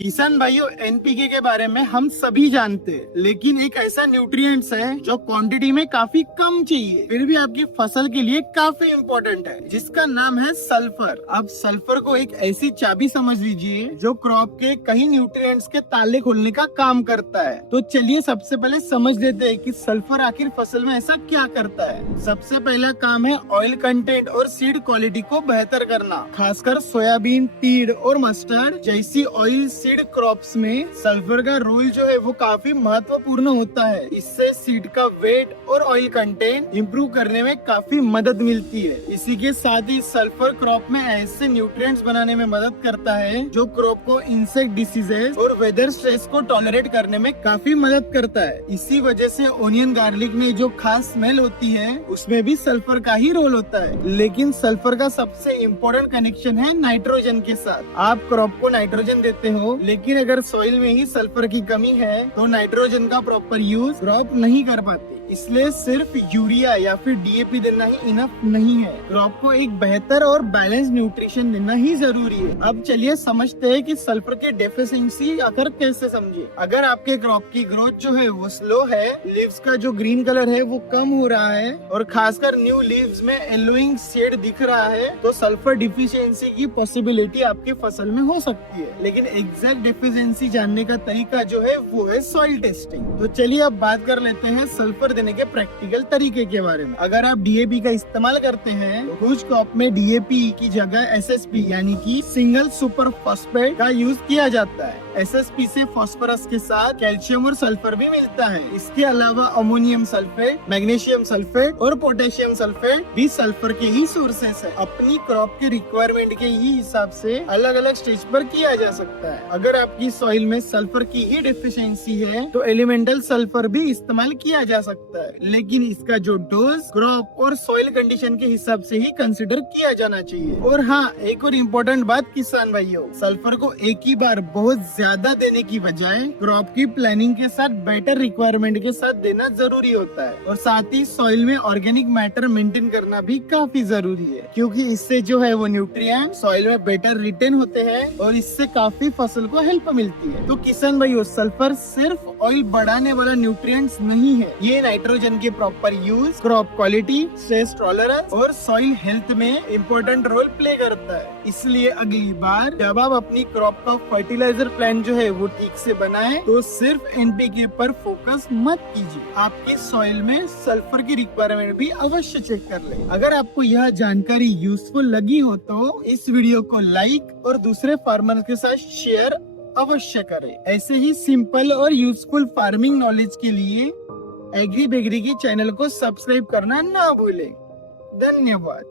किसान भाइयों, एनपीके के बारे में हम सभी जानते हैं, लेकिन एक ऐसा न्यूट्रिएंट्स है जो क्वांटिटी में काफी कम चाहिए, फिर भी आपकी फसल के लिए काफी इम्पोर्टेंट है, जिसका नाम है सल्फर। अब सल्फर को एक ऐसी चाबी समझ लीजिए जो क्रॉप के कई न्यूट्रिएंट्स के ताले खोलने का काम करता है। तो चलिए सबसे पहले समझ लेते हैं कि सल्फर आखिर फसल में ऐसा क्या करता है। सबसे पहला काम है ऑयल कंटेंट और सीड क्वालिटी को बेहतर करना, खासकर सोयाबीन, तीड़ और मस्टर्ड जैसी ऑयल सीड क्रॉप्स में सल्फर का रोल जो है वो काफी महत्वपूर्ण होता है। इससे सीड का वेट और ऑयल कंटेंट इंप्रूव करने में काफी मदद मिलती है। इसी के साथ ही सल्फर क्रॉप में ऐसे न्यूट्रिएंट्स बनाने में मदद करता है जो क्रॉप को इंसेक्ट डिसीजेस और वेदर स्ट्रेस को टॉलरेट करने में काफी मदद करता है। इसी वजह से ओनियन गार्लिक में जो खास स्मेल होती है उसमें भी सल्फर का ही रोल होता है। लेकिन सल्फर का सबसे इम्पोर्टेंट कनेक्शन है नाइट्रोजन के साथ। आप क्रॉप को नाइट्रोजन देते हो, लेकिन अगर सॉइल में ही सल्फर की कमी है तो नाइट्रोजन का प्रॉपर यूज क्रॉप नहीं कर पाती। इसलिए सिर्फ यूरिया या फिर डीएपी देना ही इनफ नहीं है, क्रॉप को एक बेहतर और बैलेंस न्यूट्रिशन देना ही जरूरी है। अब चलिए समझते हैं कि सल्फर की डेफिशिएंसी आखिर कैसे समझे। अगर आपके क्रॉप की ग्रोथ जो है वो स्लो है, लीव्स का जो ग्रीन कलर है वो कम हो रहा है और खासकर न्यू लीव्स में येलोइंग शेड दिख रहा है, तो सल्फर डिफिशियंसी की पॉसिबिलिटी आपकी फसल में हो सकती है। लेकिन एग्जैक्ट डिफिशियंसी जानने का तरीका जो है वो है सॉइल टेस्टिंग। तो चलिए अब बात कर लेते हैं सल्फर देने के प्रैक्टिकल तरीके के बारे में। अगर आप डीएपी का इस्तेमाल करते हैं तो कुछ क्रॉप में डीएपी की जगह एसएसपी यानी कि सिंगल सुपर फॉस्फेट का यूज किया जाता है। एसएसपी से फास्फोरस के साथ कैल्शियम और सल्फर भी मिलता है। इसके अलावा अमोनियम सल्फेट, मैग्नीशियम सल्फेट और पोटेशियम सल्फेट भी सल्फर के ही सोर्सेस है। अपनी क्रॉप के रिक्वायरमेंट के ही हिसाब से अलग अलग स्टेज पर किया जा सकता है। अगर आपकी सॉइल में सल्फर की ही डेफिशिएंसी है तो एलिमेंटल सल्फर भी इस्तेमाल किया जा सकता है, लेकिन इसका जो डोज क्रॉप और सॉइल कंडीशन के हिसाब से ही कंसिडर किया जाना चाहिए। और हाँ, एक और इम्पोर्टेंट बात किसान भाइयों, सल्फर को एक ही बार बहुत ज्यादा देने की बजाय क्रॉप की प्लानिंग के साथ बेटर रिक्वायरमेंट के साथ देना जरूरी होता है। और साथ ही सॉइल में ऑर्गेनिक मैटर मेंटेन करना भी काफी जरूरी है, क्योंकि इससे जो है वो न्यूट्रिएंट सॉइल में बेटर रिटेन होते हैं और इससे काफी फसल को हेल्प मिलती है। तो किसान भाइयों, सल्फर सिर्फ ऑयल बढ़ाने वाला न्यूट्रिएंट्स नहीं है, ये नाइट्रोजन के proper use, crop quality, stress tolerance और सॉइल हेल्थ में इम्पोर्टेंट रोल प्ले करता है। इसलिए अगली बार जब आप अपनी क्रॉप का फर्टिलाइजर प्लान जो है वो ठीक से बनाएं तो सिर्फ एनपीके पर फोकस मत कीजिए, आपके सॉइल में सल्फर की रिक्वायरमेंट भी अवश्य चेक कर ले। अगर आपको यह जानकारी यूजफुल लगी हो तो इस वीडियो को लाइक और दूसरे फार्मर्स के साथ शेयर अवश्य करें। ऐसे ही सिंपल और यूजफुल फार्मिंग नॉलेज के लिए एग्री बेगरी के चैनल को सब्सक्राइब करना ना भूलें। धन्यवाद।